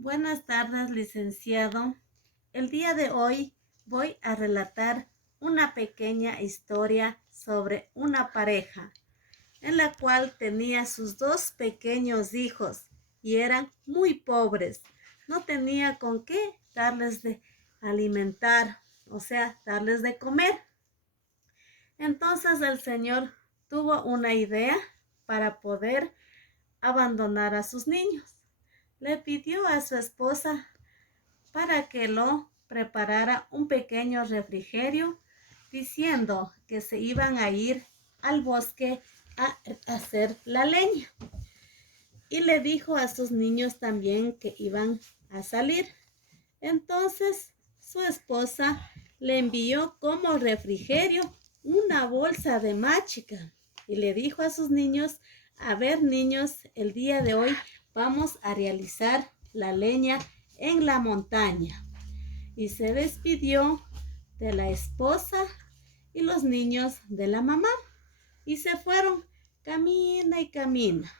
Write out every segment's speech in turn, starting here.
Buenas tardes, licenciado. El día de hoy voy a relatar una pequeña historia sobre una pareja en la cual tenía sus dos pequeños hijos y eran muy pobres. No tenía con qué darles de alimentar, o sea, darles de comer. Entonces el señor tuvo una idea para poder abandonar a sus niños. Le pidió a su esposa para que lo preparara un pequeño refrigerio, diciendo que se iban a ir al bosque a hacer la leña. Y le dijo a sus niños también que iban a salir. Entonces su esposa le envió como refrigerio una bolsa de máchica y le dijo a sus niños: a ver, niños, el día de hoy vamos a realizar la leña en la montaña. Y se despidió de la esposa y los niños de la mamá y se fueron, camina y camina,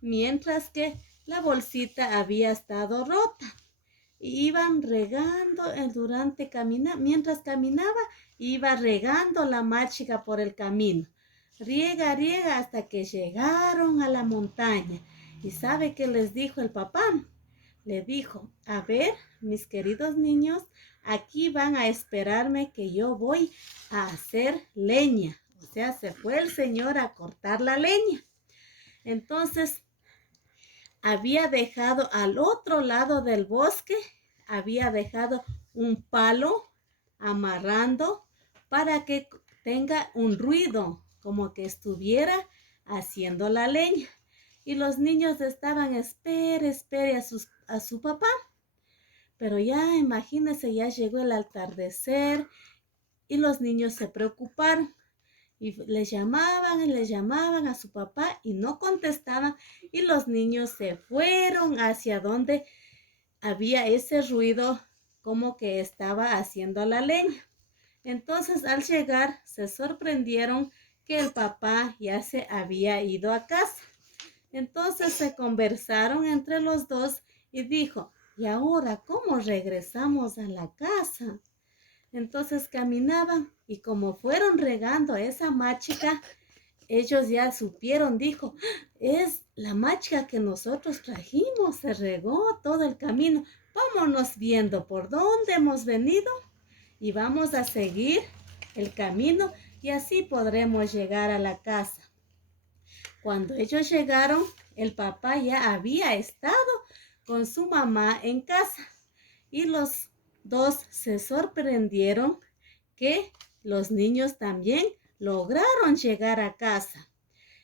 mientras que la bolsita había estado rota. Y iban regando mientras caminaba, iba regando la máchica por el camino. Riega, riega hasta que llegaron a la montaña. ¿Y sabe qué les dijo el papá? Le dijo: a ver, mis queridos niños, aquí van a esperarme que yo voy a hacer leña. O sea, se fue el señor a cortar la leña. Entonces, había dejado al otro lado del bosque, había dejado un palo amarrando para que tenga un ruido, como que estuviera haciendo la leña. Y los niños estaban, espere a su papá. Pero ya imagínense, ya llegó el atardecer y los niños se preocuparon. Y le llamaban a su papá y no contestaban. Y los niños se fueron hacia donde había ese ruido, como que estaba haciendo la leña. Entonces al llegar se sorprendieron que el papá ya se había ido a casa. Entonces se conversaron entre los dos y dijo: ¿y ahora cómo regresamos a la casa? Entonces caminaban y como fueron regando esa máchica, ellos ya supieron, dijo: es la máchica que nosotros trajimos, se regó todo el camino. Vámonos viendo por dónde hemos venido y vamos a seguir el camino y así podremos llegar a la casa. Cuando ellos llegaron, el papá ya había estado con su mamá en casa y los dos se sorprendieron que los niños también lograron llegar a casa.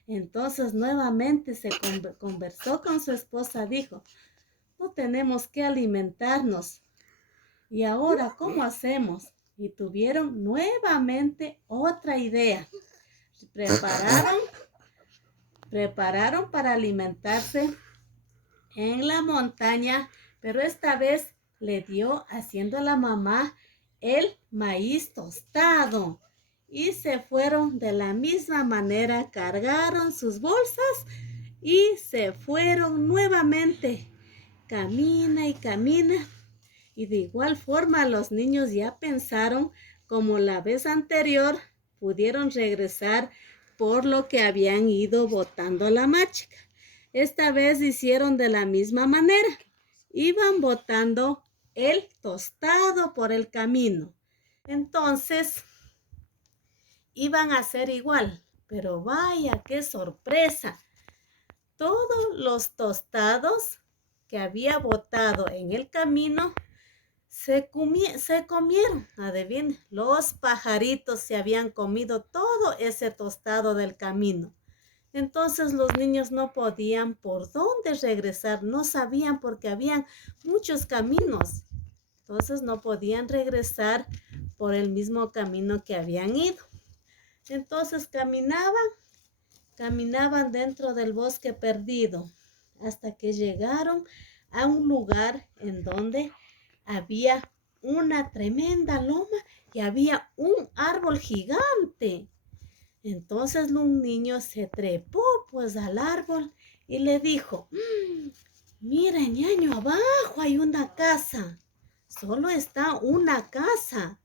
Entonces nuevamente se conversó con su esposa, dijo: no tenemos que alimentarnos. ¿Y ahora cómo hacemos? Y tuvieron nuevamente otra idea. Prepararon, prepararon para alimentarse en la montaña, pero esta vez le dio haciendo la mamá el maíz tostado. Y se fueron de la misma manera, cargaron sus bolsas y se fueron nuevamente. Camina y camina. Y de igual forma los niños ya pensaron, como la vez anterior, pudieron regresar por lo que habían ido botando la máchica. Esta vez hicieron de la misma manera. Iban botando el tostado por el camino. Entonces, iban a hacer igual. Pero vaya, qué sorpresa. Todos los tostados que había botado en el camino se comieron. Adivinen, los pajaritos se habían comido todo ese tostado del camino. Entonces los niños no podían por dónde regresar, no sabían porque habían muchos caminos. Entonces no podían regresar por el mismo camino que habían ido. Entonces caminaban dentro del bosque perdido hasta que llegaron a un lugar en donde había una tremenda loma y había un árbol gigante. Entonces un niño se trepó pues al árbol y le dijo: Miren, ñaño, abajo hay una casa. Solo está una casa.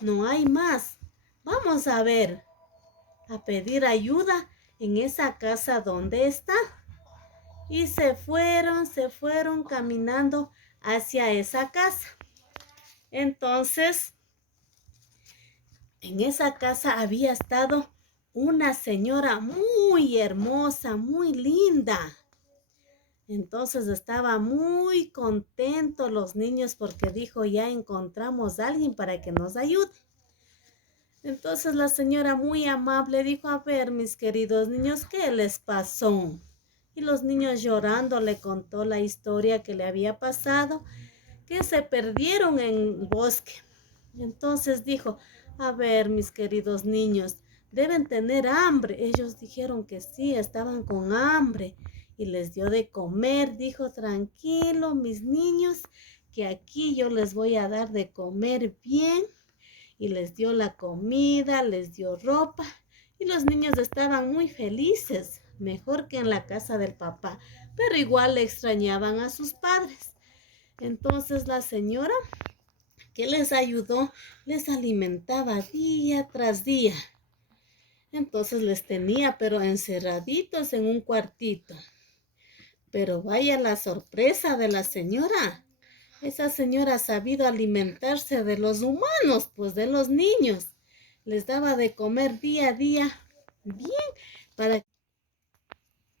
No hay más. Vamos a ver, a pedir ayuda en esa casa donde está. Y se fueron caminando hacia esa casa. Entonces, en esa casa había estado una señora muy hermosa, muy linda. Entonces estaba muy contento los niños porque dijo, ya encontramos a alguien para que nos ayude. Entonces la señora muy amable dijo, a ver, mis queridos niños, ¿qué les pasó? Y los niños llorando le contó la historia que le había pasado, que se perdieron en el bosque. Entonces dijo, a ver, mis queridos niños, deben tener hambre. Ellos dijeron que sí, estaban con hambre y les dio de comer. Dijo, tranquilo, mis niños, que aquí yo les voy a dar de comer bien. Y les dio la comida, les dio ropa y los niños estaban muy felices, mejor que en la casa del papá, pero igual le extrañaban a sus padres. Entonces la señora que les ayudó les alimentaba día tras día. Entonces les tenía pero encerraditos en un cuartito. Pero vaya la sorpresa de la señora. Esa señora ha sabido alimentarse de los humanos, pues de los niños. Les daba de comer día a día bien para,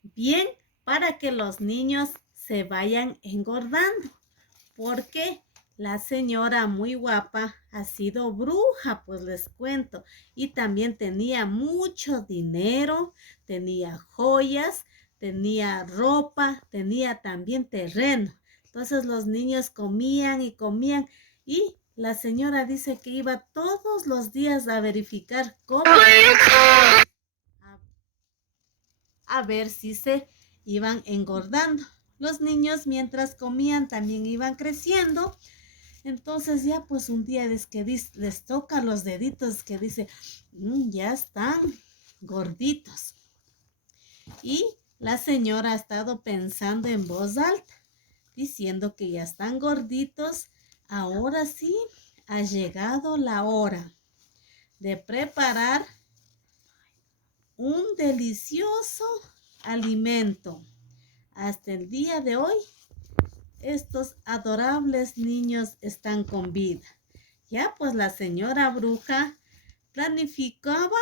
bien para que los niños se vayan engordando. Porque la señora muy guapa ha sido bruja, pues les cuento. Y también tenía mucho dinero, tenía joyas, tenía ropa, tenía también terreno. Entonces los niños comían y comían y la señora dice que iba todos los días a verificar cómo, a ver si se iban engordando. Los niños mientras comían también iban creciendo. Entonces ya pues un día es que les toca los deditos que dice, ya están gorditos. Y la señora ha estado pensando en voz alta, diciendo que ya están gorditos. Ahora sí ha llegado la hora de preparar un delicioso alimento. Hasta el día de hoy, estos adorables niños están con vida. Ya pues la señora bruja planificaba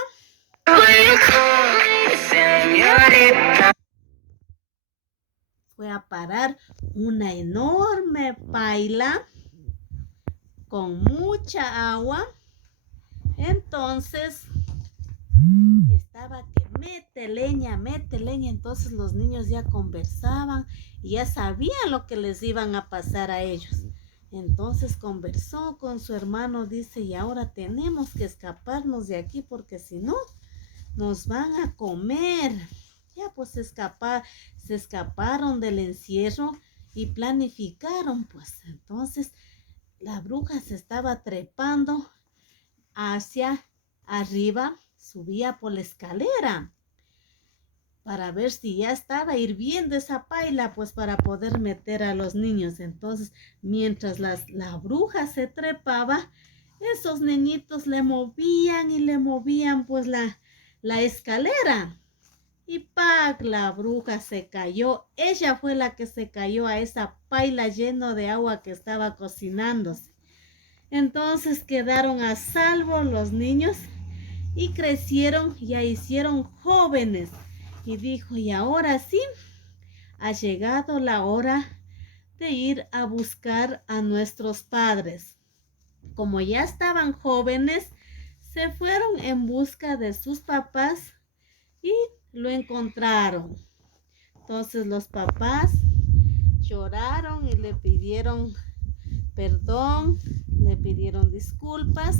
fue a parar una enorme paila con mucha agua. Entonces estaba que mete leña, entonces los niños ya conversaban y ya sabían lo que les iban a pasar a ellos. Entonces conversó con su hermano, dice, y ahora tenemos que escaparnos de aquí porque si no, nos van a comer. Ya pues se escaparon del encierro y planificaron, pues entonces la bruja se estaba trepando hacia arriba, subía por la escalera para ver si ya estaba hirviendo esa paila, pues para poder meter a los niños. Entonces, mientras la bruja se trepaba, esos niñitos le movían y le movían pues la escalera. Y ¡pac! La bruja se cayó. Ella fue la que se cayó a esa paila lleno de agua que estaba cocinándose. Entonces quedaron a salvo los niños y crecieron, ya hicieron jóvenes. Y dijo, y ahora sí, ha llegado la hora de ir a buscar a nuestros padres. Como ya estaban jóvenes, se fueron en busca de sus papás y lo encontraron. Entonces los papás lloraron y le pidieron perdón, le pidieron disculpas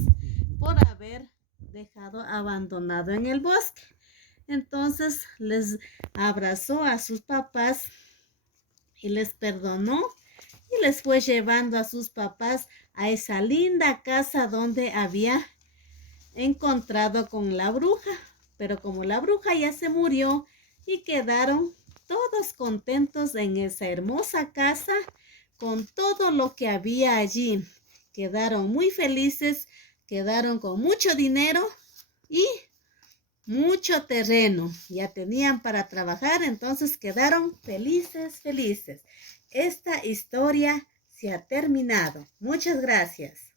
por haber dejado abandonado en el bosque. Entonces les abrazó a sus papás y les perdonó y les fue llevando a sus papás a esa linda casa donde había encontrado con la bruja. Pero como la bruja ya se murió y quedaron todos contentos en esa hermosa casa con todo lo que había allí. Quedaron muy felices, quedaron con mucho dinero y mucho terreno. Ya tenían para trabajar, entonces quedaron felices, felices. Esta historia se ha terminado. Muchas gracias.